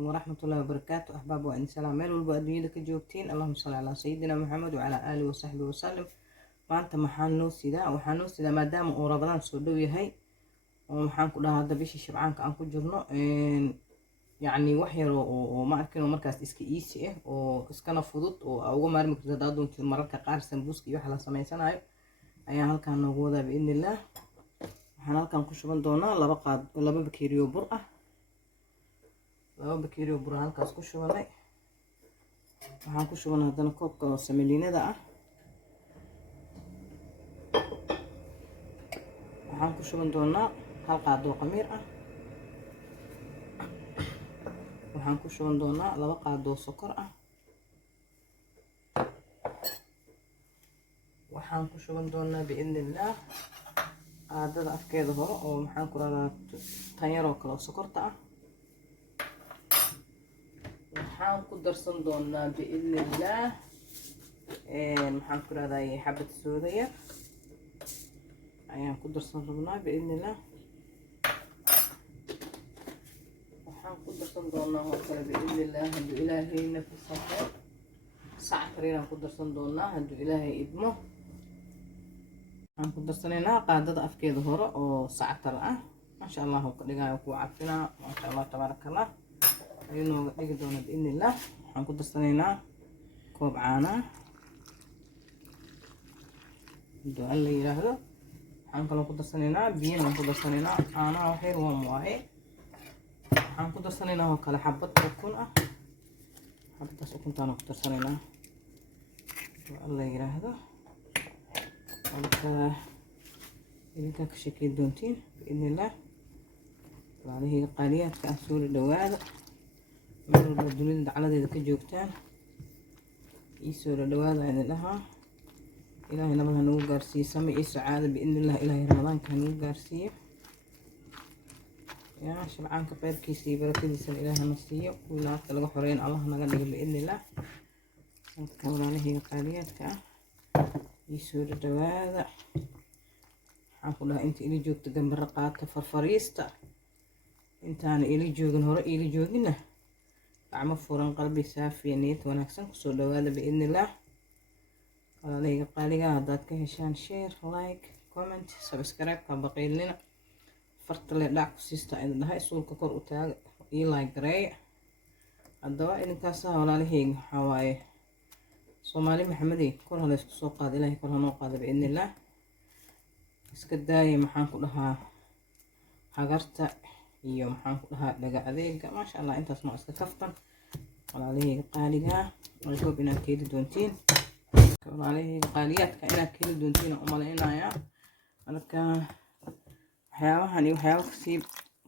عليكم ورحمة الله وبركاته. أحباب وإن سلام ميل والبا أدوية كجوبتين. اللهم صل على سيدنا محمد وعلى آله وصحبه وسلم. maanta maxaan noo sidaa maadaama uu Ramadaan soo dhow yahay oo maxaan ku dhahaa hadda bishii Shabcaanka aan ku jirno yacni wax yar oo ma arkin oo markaas iska easy ah oo iskana fudud oo uga maarmi karto hadda doonto mararka qaar sambuuska iyo waxa la sameysanayo ayaa halkaan noogu wadaa biidnillah. waxaan halkaan ku shuban doonaa laba bakeeriyo bur ah. halkaas ku shubanay. waxaan ku shubanaa haddana koobka oo samaliinada ah. waxaan ku shuban doonaa hal qaado khamiir ah. waxaan ku shuban doonaa 2 qaado sokor ah. waxaan ku shuban doonaa biidnillah qaadada afkeeda hore oo maxaan ku radaa tan yar oo kale oo sokorta ah. waxaan ku darsan doonaa biidnillah maxaan ku radaa xabad sooda yar ayaan ku darsan rabnaa biidnillah. waxaan ku darsan doonaa oo kale biidnillah hadduu ilaahay nafis saxo sactar inaan ku darsan doonaa hadduu ilaahay idmo. waxaan ku darsanaynaa qaadada afkeeda hore oo sactar ah. maasha allah oo ka dhigayo ku cafinaa maasha allah tabaarakallah ayuu nooga dhigi doonaa biidnillah. waxaan ku darsanaynaa koob caana hadduu alla yiraahdo. waxaan kaloo ku darsanaynaa biyana waan ku darsanaynaa caanaha waxyar waan waaye. waxaan ku darsanaynaa oo kale xabad ukun ah. xabadaas ukuntaan ku darsanaynaa hadduu alla yiraahdo. halkaa idinkaa ka sheekeyn doontiin biidnillah. walaalihiiga qaaliyaadka ah soo dhawaada meel walba dunida dacaladeeda ka joogtaan ii soo dhawaada idin dhahaa. ilaahay nabad ha nagu gaarsiiyo sami iyo sacaado biidnillah. ilaahay ramadaanka ha nagu gaarsiiyo yaa Shabcaanka qayrkiisa iyo barakadiisana ilaahay na siiyo. kuwii naarta laga xoreeyana allah naga dhigo biidnillah. halka walaalihiiga qaaliyaadka ah ii soo dhawaada. waxaan ku dhahaa inta ila joogta gambaro qaata farfariista intaana ila joogin hore ila joogina gacmo furan qalbi saafiya niyad wanaagsan kusoo dhawaada biidnillah. walaalihiiga qaaliga haddaad ka heshaan share like comment subscribe ka baqiilnina farta le dhac ku siista idin dhahay suulka kor u taaga ii like gareeya. haddaba idinkaasa walaalihiiga waxaa waaye Soomaali Maxamedey kor hala isku soo qaado ilaahay kor hanoo qaado biidnillah. iska daaya maxaan ku dhahaa hagarta iyo maxaan ku dhahaa dhaga adeega maasha allah intaas noo iska kaftan walaalihiiga qaaliga ay hob inaad keeli doontiin. walaalihiiga qaaliyaadka inaad keeli doontiin u malaynayaa. marka waxyaabahan iyo waxyaabo kasii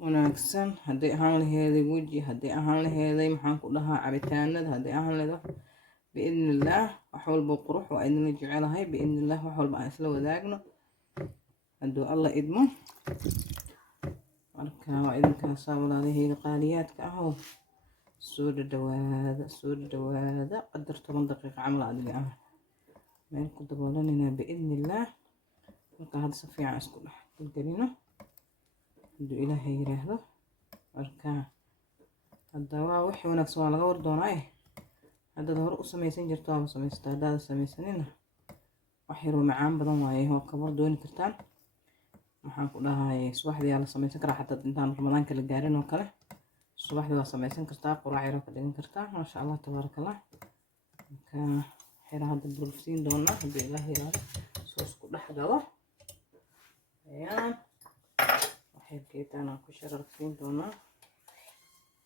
wanaagsan hadday ahaan laheeday weji hadday ahaan laheeday maxaan ku dhahaa cabitaanada hadday ahaan leedo biidnillah. wax walba qurux waa idinla jecelahay biidnillah. wax walba aan isla wadaagno hadduu alla idmo. marka waa idinkaasa walaalihiiga qaaliyaadka ah oo soo dhawaada qadar 10 daqiiqo camal adiga ah meel ku daboolanayna biidnillah. marka hadda si fiican isku dhex gelgelino hadduu ilaahay yiraahdo. marka hadda waa wixii wanaagsan waa laga war doonaa. haddaad hore u samaysan jirto waa samaysata haddaad samaysanina wax yar oo macaan badan waaye oo kabar dooni kartaan. maxaan ku dhahay subaxdii la samaysan karaa xataa intaan ramadaanka la gaarin oo kale subaxdii waa samaysan kartaa quraac yar oo ka dhigan kartaa maasha allah tabaarakallah. marka xira hadda burfsiin doonaa haddii ilaahay yiraahdo soo isku dhex galo ayaan waxay geetaan ku sharafsiin doonaa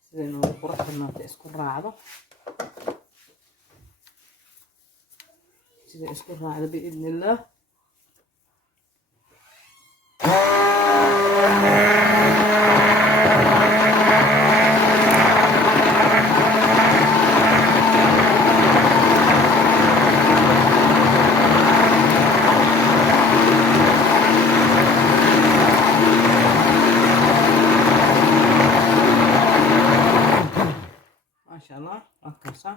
sidii noogu qurux badnaata isku raacdo sida isku raacdo biidnillah. maasha allah waa kaasa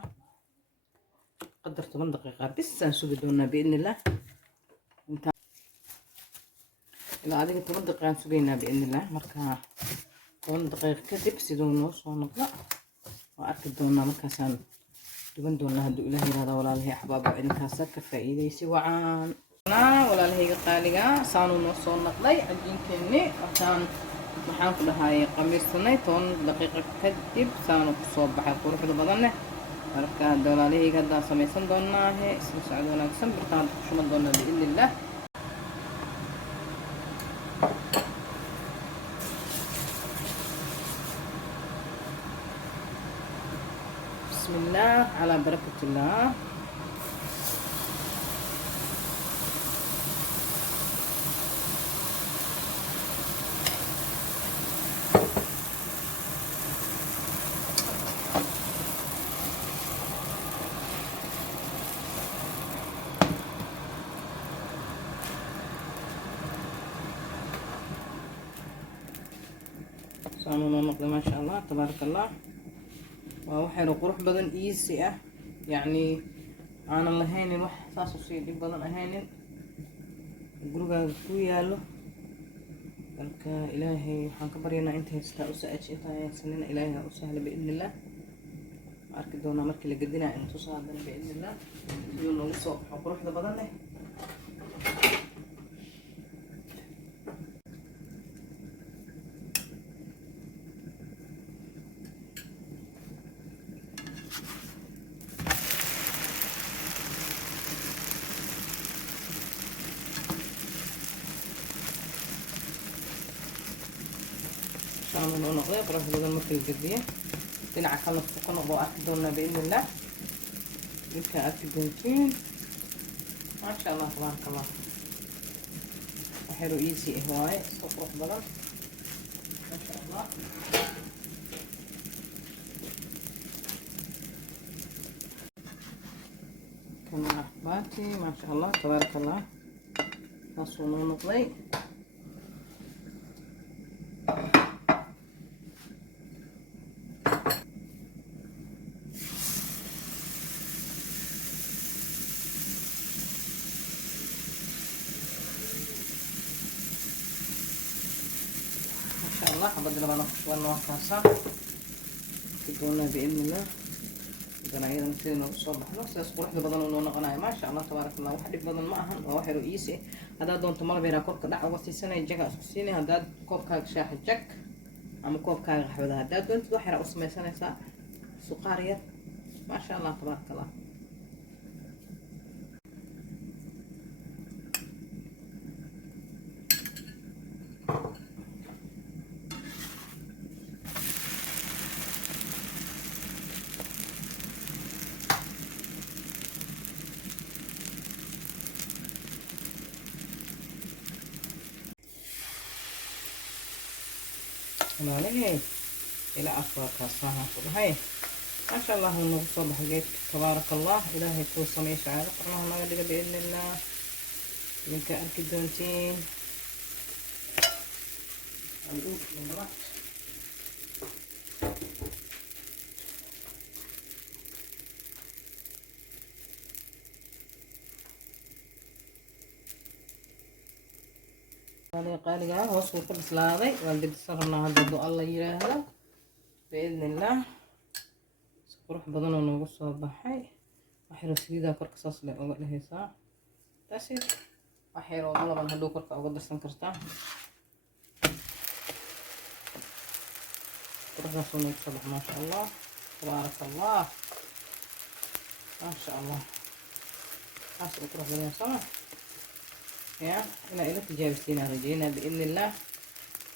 qadar 10 daqiiqo bis aan sugi doonaa biidnillah. ilaa adiga 10 daqiiqo aan sugaynaa biidnillah. marka 10 daqiiqo kadib sidoo noo soo noqdo وأركي دونا مركزان duban doona hadduu ilaah yiraahdo walaalahay axbaaba idinkaasa ka faa'iidaysi wacaan walaalahayga qaaliga saanu noo soo naqday cajiinkeennii waxaan ku dhahay qamiirsanay 10 daqiiqo kadib saanu ku soo baxay quruxda badanne marka hadda walaalahayga haddaan samaysan doonaahe isla socod wanaagsan birtaan ku shuban doonaa biidnillaah بسم الله على بركة الله صانون نقضي ما شاء الله تبارك الله وحلو قروح بدن إيسي يعني أنا الله هينين وح ساسو سيدي بدن هينين جروجا كويالو قالك إلهي حنكبرينا أنت هستا أسأج أنت سنين إلهي أسهل بإذن الله أركضونا مركي لقدنا أنتو صادنا بإذن الله يوم نوصل قروح بدن شامل ونقضي قروح بدن مركي القدية دينا كلنا فوقنا وأركضونا بإذن الله يمكن أركضونتين ما شاء الله تبارك الله وحلو إيسي هواي قروح بدن ما شاء الله كمان أحباتي ما شاء الله تبارك الله نصون ونقضي الله حبدل بنا خشوان وكاسا كتونا بإذن الله بدنا أيضا نسينا الصبح نفس يسقط حد بدنا ونونا قناة ما شاء الله تبارك الله واحد بدنا معهم وواحد رئيسي هذا دون تمر بيرا كوب كده عوضتي سنة يجك أسقسيني هذا كوب كاك شاح جك عم كوب كاك حبدا هذا دون تواحد أسمى سنة سا سقارية ما شاء الله تبارك الله هاي إلى أفرق صاها هاي ما شاء الله إنه صبح جيت تبارك الله إلهي كل صميم شعار طعمها ما قد بإذن الله يمكن أركدونتين الأوف من رأس قال هوس وكبس لاضي والقد صرنا هذا الضوء الله يراهلا بإذن الله قروح بدن ونوقف صباحي وحيرو سيدا كرك صاص لي أوقات له ساعة تاسير وحيرو طلبا هدو كرك أوقات درسن كرتا قروح نصوني صباح ما شاء الله تبارك الله ما شاء الله حاسب قروح بدن صباح يا أنا إذا تجاوزتينا رجينا بإذن الله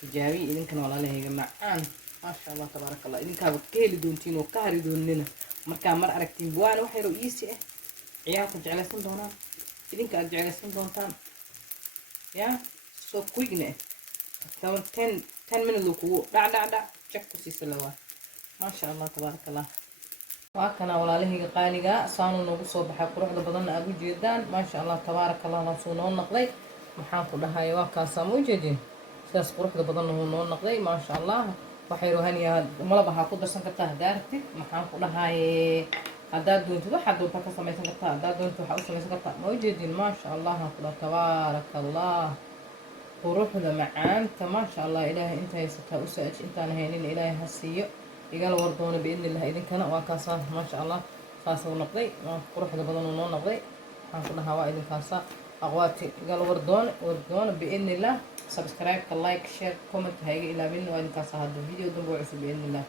تجاوي إذن كان والله هي معان ما شاء الله تبارك الله إذن كانوا كيل دونتين وكهري دوننا مركان مر أركتين بوانا وحي رئيسي عيالكم جعلسون دونا إذن كان جعلسون دونتان يا سو كويجنا كمان 10 من اللوكو دع جكو سيسلوا ما شاء الله تبارك الله وكنا walaalahayga qaaliga saanu nagu soo baxay quruxda badan aad u jeedaan ma sha Allah tabaaraka Allah soo noo naqday maxaan ku dhahay waa ka saamo jeedin sidaas quruxda badan uu noo naqday ma sha Allah waxay ruhaniya malaba ha ku darsan kartaa daarti maxaan ku dhahay hadaad doonto waxa doonta ka samaysan kartaa hadaad doonto waxa u samaysan kartaa ma jeedin ma sha Allah tabaaraka Allah quruxda macaanta ma sha Allah ilaahay inta haysataa u saaci intaan haynin ilaahay ha siiyo igala war doona biidni illah idinkana waa kaasaa maasha allah saas uu noqday waa quruxda badan uu noo noqday waxaan ku dhahaa waa idinkaasa aqwaati igala war doona biidni illah subscribe-ka like share comment ha iga ilaabin waa idinkaasa hadda video dambe waa cusub biidni illah